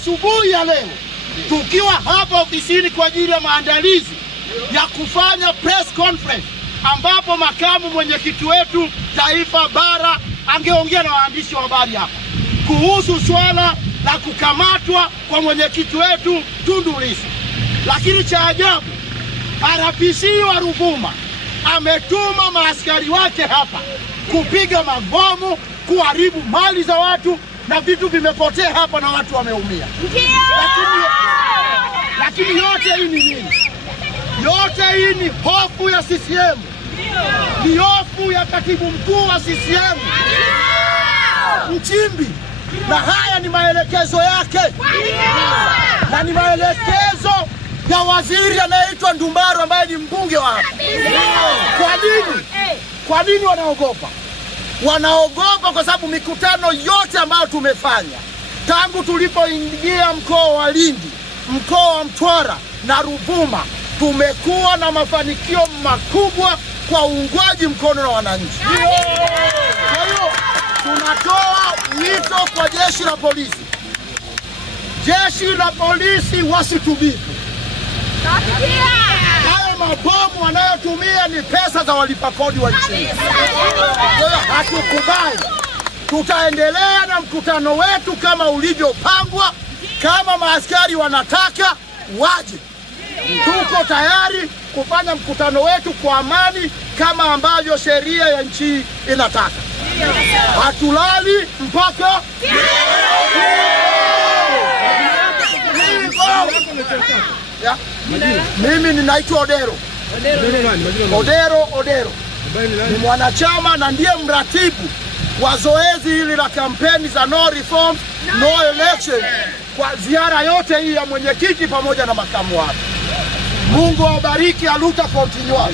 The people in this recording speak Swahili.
asubuhi ya leo tukiwa hapa ofisini kwa ajili ya maandalizi ya kufanya press conference ambapo makamu mwenyekiti wetu taifa bara angeongea na waandishi wa habari hapa kuhusu swala la kukamatwa kwa mwenyekiti wetu Tundu Lissu. Lakini cha ajabu, RPC wa Ruvuma ametuma maaskari wake hapa kupiga mabomu, kuharibu mali za watu na vitu vimepotea hapa na watu wameumia. Lakini yote hii ni nini? Yote hii ni hofu ya CCM. Ni hofu ya katibu mkuu wa CCM Nchimbi, na haya ni maelekezo yake, na ni maelekezo ya waziri anayeitwa Ndumbaro ambaye ni mbunge wa hapa. Kwa nini wanaogopa? Wanaogopa kwa sababu mikutano yote ambayo tumefanya tangu tulipoingia mkoa wa Lindi, mkoa wa Mtwara na Ruvuma, tumekuwa na mafanikio makubwa kwa uungwaji mkono na wananchi. Kwa hiyo tunatoa wito kwa jeshi la polisi. Jeshi la polisi wasitubiku. Haya mabomu wanayotumia ni pesa za walipa kodi wa nchi. Kwa hiyo hatukubali. Tutaendelea na mkutano wetu kama ulivyopangwa. Kama maaskari wanataka waje, tuko tayari kufanya mkutano wetu kwa amani kama ambavyo sheria ya nchi inataka. Hatulali mpaka mimi ninaitwa Odero. Ni mwanachama na ndiye mratibu wa zoezi hili la kampeni za no reforms, no election kwa ziara yote hii ya mwenyekiti pamoja na makamu wake. Mungu awabariki, aluta continua.